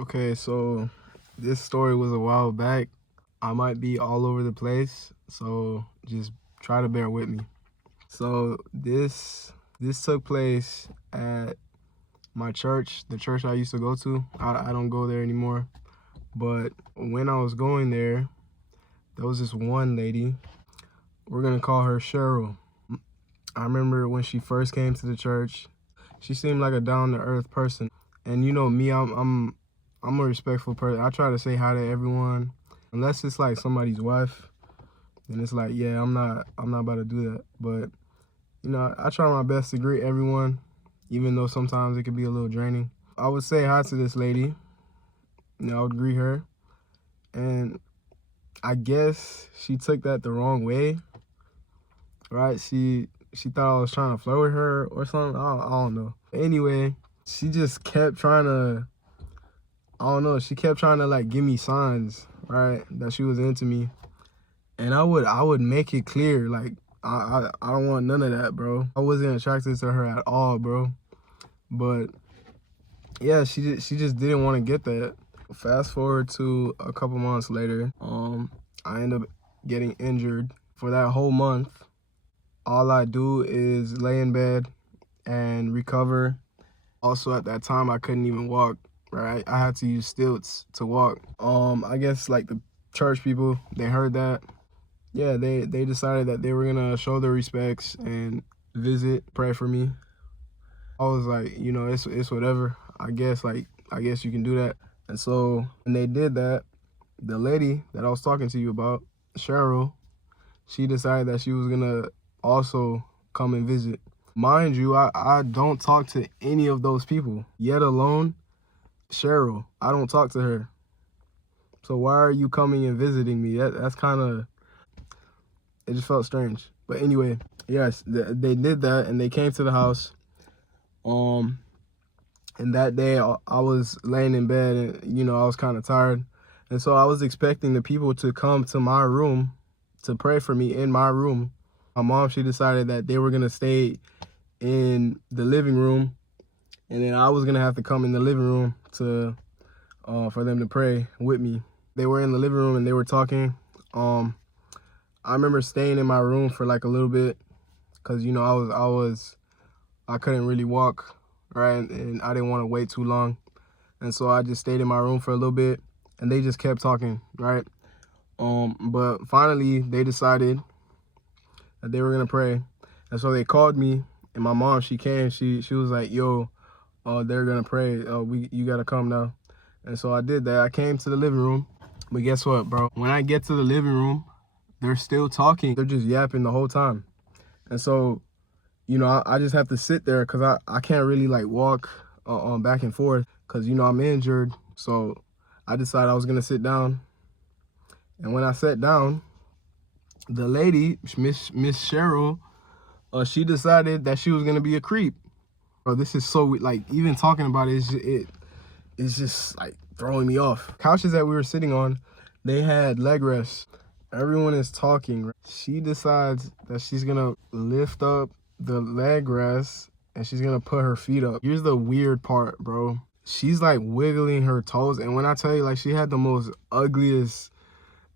Okay, so this story was a while back. I might be all over the place, so just try to bear with me. So this took place at my church, the church I used to go to. I don't go there anymore. But when I was going there was this one lady. We're gonna call her Cheryl. I remember when she first came to the church, she seemed like a down-to-earth person. And you know me, I'm a respectful person. I try to say hi to everyone. Unless it's like somebody's wife, then it's like, yeah, I'm not about to do that. But you know, I try my best to greet everyone, even though sometimes it can be a little draining. I would say hi to this lady, I would greet her, and I guess she took that the wrong way, right? She thought I was trying to flirt with her or something. I don't know. Anyway, she just kept trying to, I don't know, she kept trying to like give me signs, right, that she was into me. And I would make it clear, like, I don't want none of that, bro. I wasn't attracted to her at all, bro. But yeah, she just didn't want to get that. Fast forward to a couple months later, I end up getting injured. For that whole month, all I do is lay in bed and recover. Also at that time, I couldn't even walk, right? I had to use stilts to walk. I guess like the church people, they heard that. Yeah, they decided that they were gonna show their respects and visit, pray for me. I was like, you know, it's whatever. I guess you can do that. And so when they did that, the lady that I was talking to you about, Cheryl, she decided that she was gonna also come and visit. Mind you, I don't talk to any of those people, yet alone Cheryl. I don't talk to her. So why are you coming and visiting me? That's kind of, it just felt strange. But anyway, yes, they did that and they came to the house. And that day I was laying in bed and, you know, I was kind of tired. And so I was expecting the people to come to my room to pray for me in my room. My mom, she decided that they were going to stay in the living room. And then I was going to have to come in the living room to for them to pray with me. They were in the living room and they were talking. I remember staying in my room for like a little bit because, you know, I couldn't really walk, right? And I didn't want to wait too long. And so I just stayed in my room for a little bit and they just kept talking, right? But finally they decided that they were going to pray. And so they called me and my mom, she came, she was like, yo, they're going to pray. You got to come now. And so I did that. I came to the living room. But guess what, bro? When I get to the living room, they're still talking. They're just yapping the whole time. And so, you know, I just have to sit there because I can't really like walk back and forth because, you know, I'm injured. So I decided I was going to sit down. And when I sat down, the lady, Miss Cheryl, she decided that she was going to be a creep. Bro, this is so, like, even talking about it, it's just like throwing me off. Couches that we were sitting on, they had leg rests. Everyone is talking. She decides that she's gonna lift up the leg rest and she's gonna put her feet up. Here's the weird part, bro. She's like wiggling her toes. And when I tell you, like, she had the most ugliest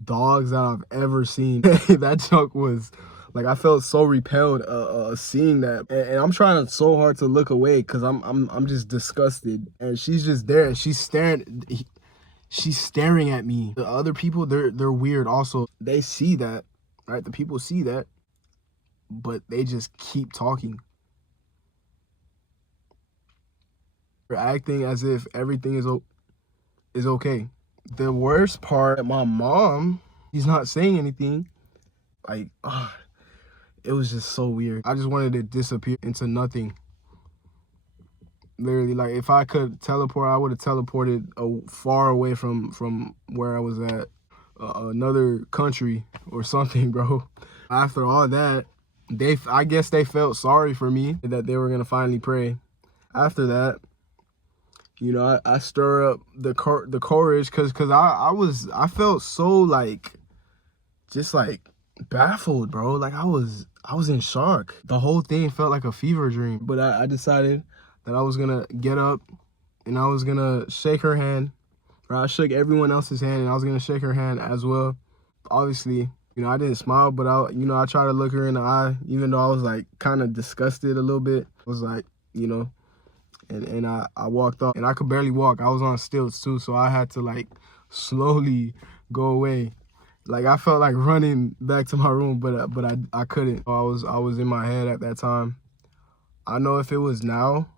dogs that I've ever seen. That junk was, like, I felt so repelled seeing that. And I'm trying so hard to look away because I'm just disgusted. And she's just there and she's staring. She's staring at me. The other people, they're weird also. They see that, right? The people see that, but they just keep talking. They're acting as if everything is okay. The worst part, my mom, she's not saying anything. Like, it was just so weird. I just wanted to disappear into nothing. Literally, like, if I could teleport, I would have teleported far away from where I was at, another country or something, bro. After all that, I guess they felt sorry for me that they were gonna finally pray. After that, you know, I stir up the courage because I felt so like, just like baffled, bro. Like I was in shock. The whole thing felt like a fever dream. But I decided that I was gonna get up and I was gonna shake her hand Bro, I shook everyone else's hand, and I was gonna shake her hand as well. Obviously, you know, I didn't smile, but I tried to look her in the eye, even though I was like kind of disgusted a little bit. I was like, you know, and I walked off, and I could barely walk. I was on stilts too, so I had to like slowly go away. Like I felt like running back to my room, but I couldn't. I was in my head at that time. I know if it was now,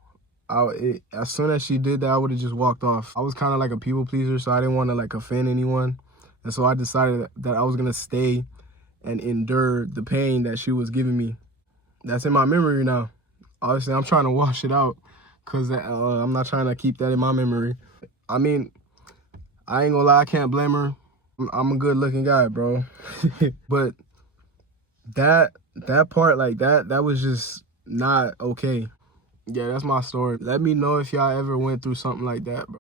as soon as she did that, I would have just walked off. I was kind of like a people pleaser, so I didn't want to like offend anyone. And so I decided that I was gonna stay and endure the pain that she was giving me. That's in my memory now. Obviously, I'm trying to wash it out because I'm not trying to keep that in my memory. I mean, I ain't gonna lie, I can't blame her. I'm a good looking guy, bro. But that part, like that was just not okay. Yeah, that's my story. Let me know if y'all ever went through something like that, bro.